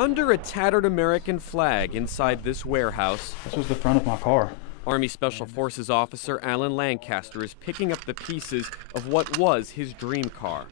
Under a tattered American flag inside this warehouse, This was the front of my car. Army Special Forces officer Alan Lancaster is picking up the pieces of what was his dream car.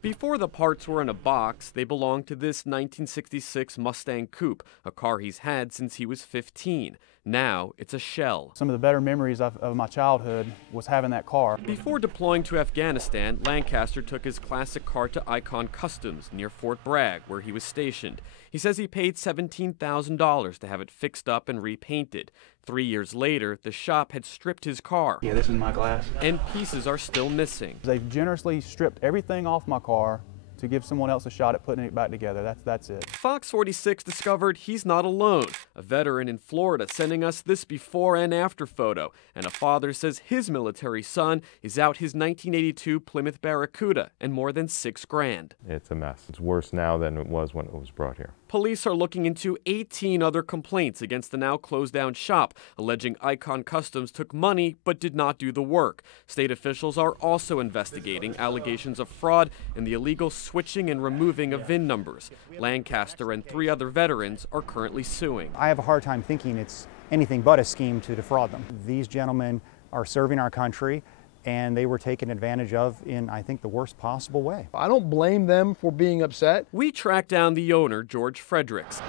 Before the parts were in a box, they belonged to this 1966 Mustang Coupe, a car he's had since he was 15. Now it's a shell. Some of the better memories of my childhood was having that car. Before deploying to Afghanistan, Lancaster took his classic car to Icon Customs near Fort Bragg, where he was stationed. He says he paid $17,000 to have it fixed up and repainted. 3 years later, the shop had stripped his car. Yeah, this is my glass. And pieces are still missing. They've generously stripped everything off my car to give someone else a shot at putting it back together. That's it. Fox 46 discovered he's not alone. A veteran in Florida sending us this before and after photo. And a father says his military son is out his 1982 Plymouth Barracuda and more than $6 grand. It's a mess. It's worse now than it was when it was brought here. Police are looking into 18 other complaints against the now closed down shop, alleging Icon Customs took money but did not do the work. State officials are also investigating allegations of fraud and the illegal switching and removing of VIN numbers. Lancaster and 3 other veterans are currently suing. I have a hard time thinking it's anything but a scheme to defraud them. These gentlemen are serving our country, and they were taken advantage of in, I think, the worst possible way. I don't blame them for being upset. We tracked down the owner, George Fredericks.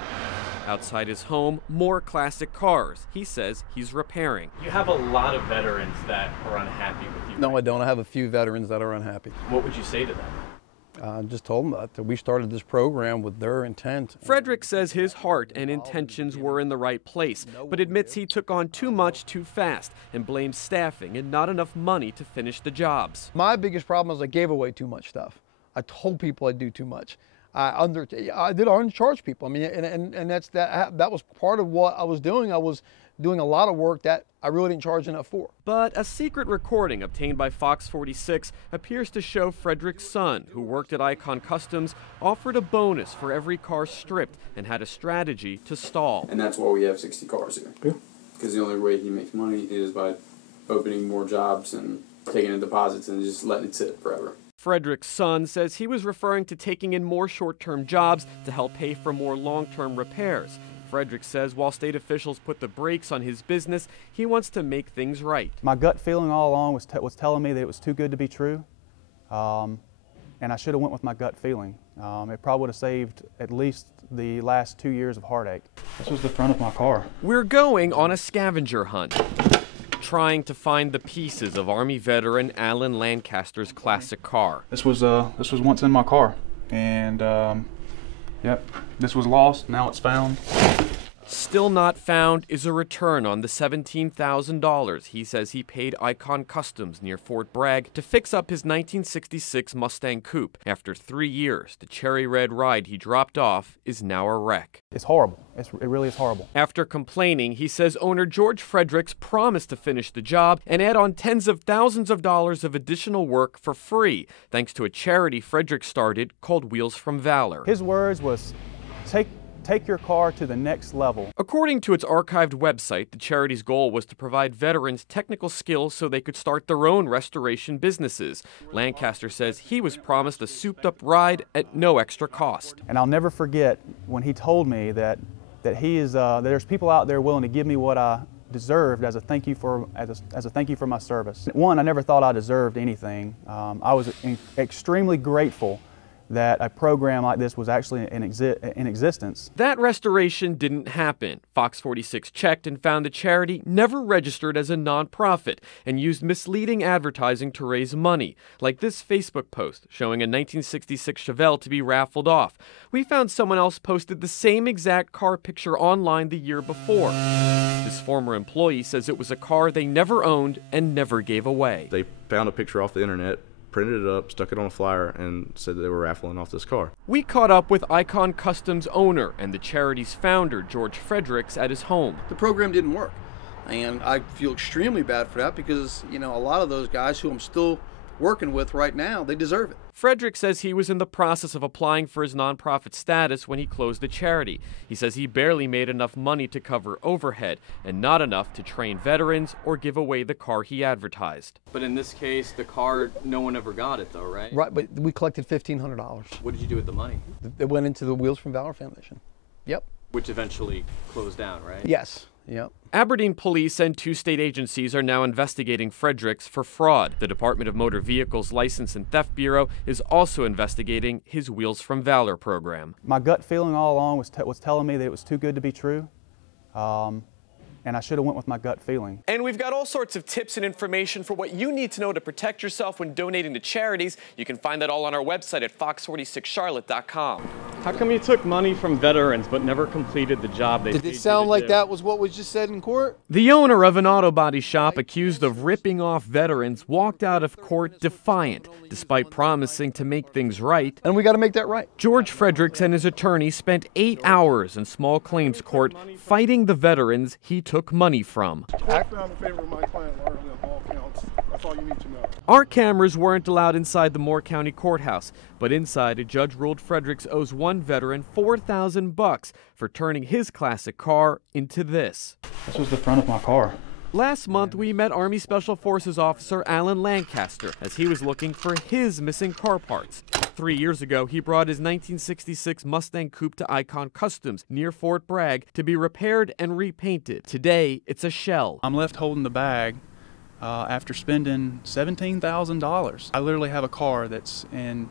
Outside his home, more classic cars. He says he's repairing. You have a lot of veterans that are unhappy with you. No, I don't. I have a few veterans that are unhappy. What would you say to them? I just told them that we started this program with their intent. Frederick says his heart and intentions were in the right place, but admits he took on too much too fast and blames staffing and not enough money to finish the jobs. My biggest problem is I gave away too much stuff. I told people I'd do too much. I did undercharge people. I mean, and that was part of what I was doing. I was doing a lot of work that I really didn't charge enough for. But a secret recording obtained by Fox 46 appears to show Frederick's son, who worked at Icon Customs, offered a bonus for every car stripped and had a strategy to stall. And that's why we have 60 cars here. Because the only way he makes money is by opening more jobs and taking in deposits and just letting it sit forever. Frederick's son says he was referring to taking in more short-term jobs to help pay for more long-term repairs. Frederick says while state officials put the brakes on his business, he wants to make things right. My gut feeling all along was telling me that it was too good to be true, and I should have went with my gut feeling. It probably would have saved at least the last 2 years of heartache. This was the front of my car. We're going on a scavenger hunt, trying to find the pieces of Army veteran Alan Lancaster's classic car. This was once in my car, and yep, this was lost. Now it's found. Still not found is a return on the $17,000 he says he paid Icon Customs near Fort Bragg to fix up his 1966 Mustang Coupe. After 3 years, the cherry red ride he dropped off is now a wreck. It's horrible. It really is horrible. After complaining, he says owner George Fredericks promised to finish the job and add on tens of thousands of dollars of additional work for free, thanks to a charity Fredericks started called Wheels from Valor. His words was, take your car to the next level. According to its archived website, the charity's goal was to provide veterans technical skills so they could start their own restoration businesses. Lancaster says he was promised a souped-up ride at no extra cost. And I'll never forget when he told me that there's people out there willing to give me what I deserved as a thank you for my service. One, I never thought I deserved anything. I was extremely grateful that a program like this was actually in existence. That restoration didn't happen. Fox 46 checked and found the charity never registered as a nonprofit and used misleading advertising to raise money, like this Facebook post showing a 1966 Chevelle to be raffled off. We found someone else posted the same exact car picture online the year before. This former employee says it was a car they never owned and never gave away. They found a picture off the internet, printed it up, stuck it on a flyer, and said that they were raffling off this car. We caught up with Icon Customs owner and the charity's founder, George Fredericks, at his home. The program didn't work, and I feel extremely bad for that because, you know, a lot of those guys who I'm still working with right now, they deserve it. Frederick says he was in the process of applying for his nonprofit status when he closed the charity. He says he barely made enough money to cover overhead and not enough to train veterans or give away the car he advertised. But in this case, the car, no one ever got it though, right? Right, but we collected $1,500. What did you do with the money? It went into the Wheels from Valor Foundation. Yep. Which eventually closed down, right? Yes. Yep. Aberdeen police and 2 state agencies are now investigating Fredericks for fraud. The Department of Motor Vehicles License and Theft Bureau is also investigating his Wheels from Valor program. My gut feeling all along was telling me that it was too good to be true, and I should have went with my gut feeling. And we've got all sorts of tips and information for what you need to know to protect yourself when donating to charities. You can find that all on our website at fox46charlotte.com. How come you took money from veterans but never completed the job they paid you to do? Did it sound like that was what was just said in court? The owner of an auto body shop accused of ripping off veterans walked out of court defiant, despite promising to make things right. And we got to make that right. George Fredericks and his attorney spent 8 hours in small claims court fighting the veterans he took money from. I found in favor of my client largely on all counts. That's all you need to know. Our cameras weren't allowed inside the Moore County Courthouse, but inside, a judge ruled Fredericks owes one veteran $4,000 for turning his classic car into this. This was the front of my car. Last month, we met Army Special Forces officer Alan Lancaster as he was looking for his missing car parts. 3 years ago, he brought his 1966 Mustang Coupe to Icon Customs near Fort Bragg to be repaired and repainted. Today, it's a shell. I'm left holding the bag after spending $17,000. I literally have a car that's in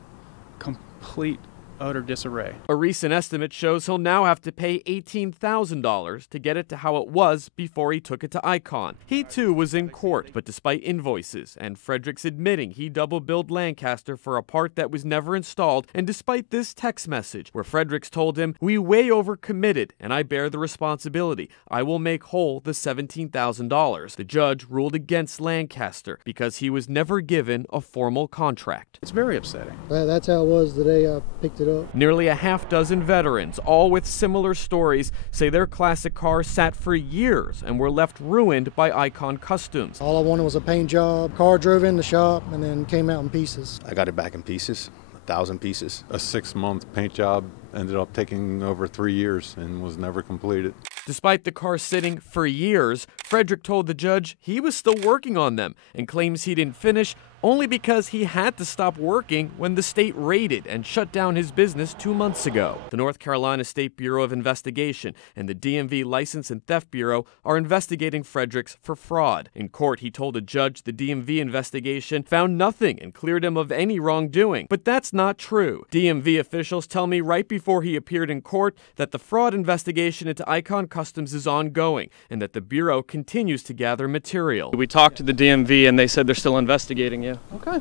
complete, utter disarray. A recent estimate shows he'll now have to pay $18,000 to get it to how it was before he took it to Icon. He too was in court, but despite invoices and Fredericks admitting he double-billed Lancaster for a part that was never installed, and despite this text message where Fredericks told him, "We way overcommitted and I bear the responsibility. I will make whole the $17,000. The judge ruled against Lancaster because he was never given a formal contract. It's very upsetting. That's how it was the day I picked it up. Nearly a half-dozen veterans, all with similar stories, say their classic car sat for years and were left ruined by Icon Customs. All I wanted was a paint job. Car drove in the shop and then came out in pieces. I got it back in pieces, 1,000 pieces. A 6-month paint job ended up taking over 3 years and was never completed. Despite the car sitting for years, Frederick told the judge he was still working on them and claims he didn't finish only because he had to stop working when the state raided and shut down his business 2 months ago. The North Carolina State Bureau of Investigation and the DMV License and Theft Bureau are investigating Fredericks for fraud. In court, he told a judge the DMV investigation found nothing and cleared him of any wrongdoing. But that's not true. DMV officials tell me right before he appeared in court that the fraud investigation into Icon Customs is ongoing and that the Bureau continues to gather material. We talked to the DMV and they said they're still investigating you. Okay.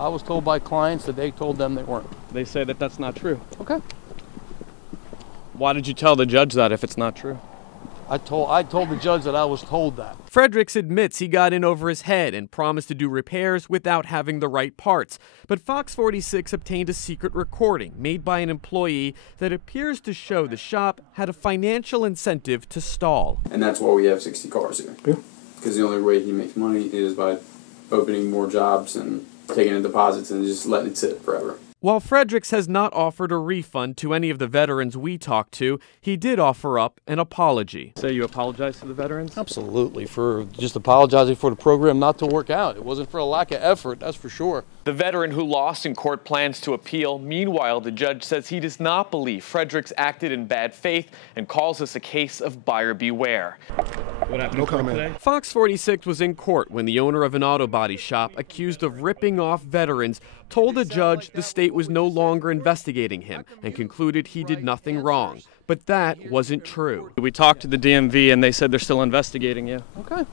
I was told by clients that they told them they weren't. They say that that's not true. Okay. Why did you tell the judge that if it's not true? I told the judge that I was told that. Fredericks admits he got in over his head and promised to do repairs without having the right parts. But Fox 46 obtained a secret recording made by an employee that appears to show the shop had a financial incentive to stall. And that's why we have 60 cars here. Yeah. Because the only way he makes money is by opening more jobs and taking in deposits and just letting it sit forever. While Fredericks has not offered a refund to any of the veterans we talked to, he did offer up an apology. Say you apologize to the veterans? Absolutely, for just apologizing for the program not to work out. It wasn't for a lack of effort, that's for sure. The veteran who lost in court plans to appeal. Meanwhile, the judge says he does not believe Fredericks acted in bad faith and calls this a case of buyer beware. What happened No comment. today? Fox 46 was in court when the owner of an auto body shop accused of ripping off veterans told a judge the state was no longer investigating him and concluded he did nothing wrong. But that wasn't true. We talked to the DMV and they said they're still investigating you. Okay.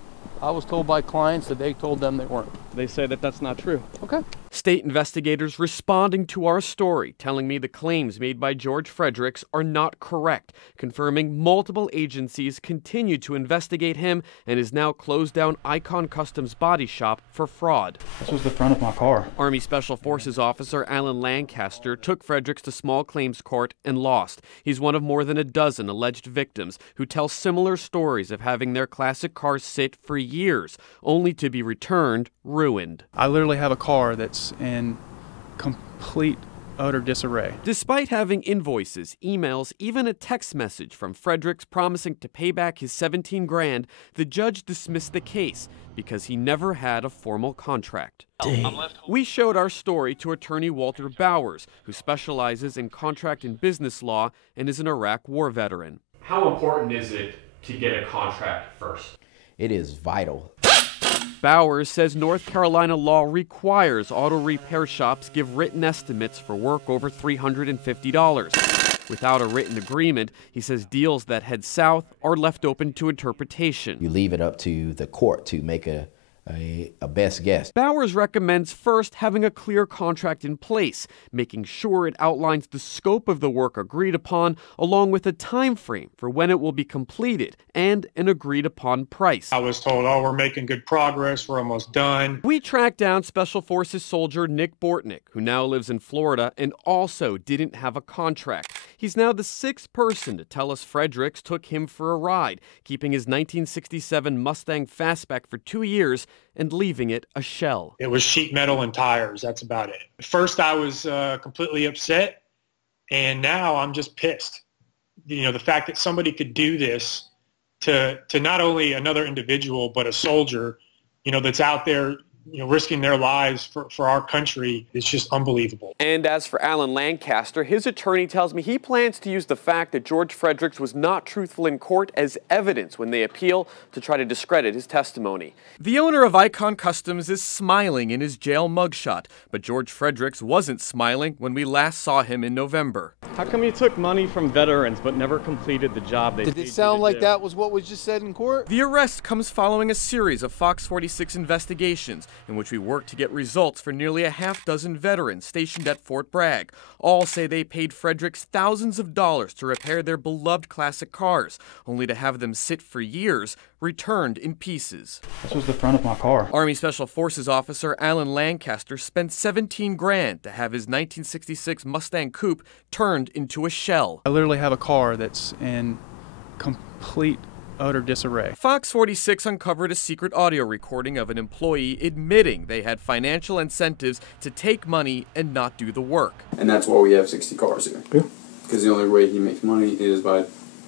I was told by clients that they told them they weren't. They say that that's not true. Okay. State investigators responding to our story, telling me the claims made by George Fredericks are not correct, confirming multiple agencies continue to investigate him and is now closed down Icon Customs body shop for fraud. This was the front of my car. Army Special Forces officer Alan Lancaster took Fredericks to small claims court and lost. He's one of more than a dozen alleged victims who tell similar stories of having their classic cars sit for years, only to be returned ruined. I literally have a car that's in complete, utter disarray. Despite having invoices, emails, even a text message from Fredericks promising to pay back his $17 grand, the judge dismissed the case because he never had a formal contract. We showed our story to attorney Walter Bowers, who specializes in contract and business law and is an Iraq war veteran. How important is it to get a contract first? It is vital. Bowers says North Carolina law requires auto repair shops give written estimates for work over $350. Without a written agreement, he says deals that head south are left open to interpretation. You leave it up to the court to make a best guess. Bowers recommends first having a clear contract in place, making sure it outlines the scope of the work agreed upon, along with a time frame for when it will be completed and an agreed upon price. I was told, oh, we're making good progress, we're almost done. We tracked down Special Forces soldier Nick Bortnick, who now lives in Florida and also didn't have a contract. He's now the sixth person to tell us Fredericks took him for a ride, keeping his 1967 Mustang Fastback for 2 years and leaving it a shell. It was sheet metal and tires, that's about it. First I was completely upset, and now I'm just pissed. You know, the fact that somebody could do this to not only another individual, but a soldier, you know, that's out there, you know, risking their lives for our country is just unbelievable. And as for Alan Lancaster, his attorney tells me he plans to use the fact that George Fredericks was not truthful in court as evidence when they appeal to try to discredit his testimony. The owner of Icon Customs is smiling in his jail mugshot, but George Fredericks wasn't smiling when we last saw him in November. How come you took money from veterans but never completed the job they paid you to do? Did it sound like that was what was just said in court? The arrest comes following a series of Fox 46 investigations in which we worked to get results for nearly a half dozen veterans stationed at Fort Bragg. All say they paid Fredericks thousands of dollars to repair their beloved classic cars, only to have them sit for years, returned in pieces. This was the front of my car. Army Special Forces officer Alan Lancaster spent $17 grand to have his 1966 Mustang Coupe turned into a shell. I literally have a car that's in complete utter disarray. Fox 46 uncovered a secret audio recording of an employee admitting they had financial incentives to take money and not do the work. And that's why we have 60 cars here. Yeah. Because the only way he makes money is by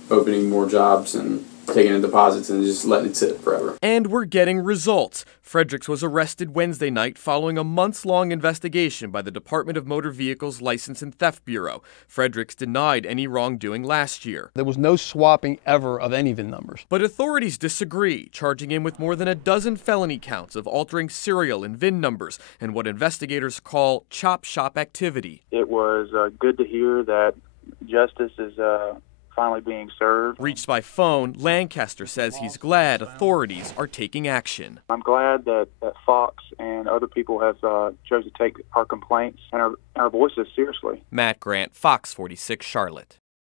opening more jobs and taking in deposits and just letting it sit forever. And we're getting results. Fredericks was arrested Wednesday night following a months-long investigation by the Department of Motor Vehicles License and Theft Bureau. Fredericks denied any wrongdoing last year. There was no swapping ever of any VIN numbers. But authorities disagree, charging him with more than a dozen felony counts of altering serial and VIN numbers and what investigators call chop shop activity. It was good to hear that justice is finally being served. Reached by phone, Lancaster says he's glad authorities are taking action. I'm glad that Fox and other people have chose to take our complaints and our voices seriously. Matt Grant, Fox 46, Charlotte.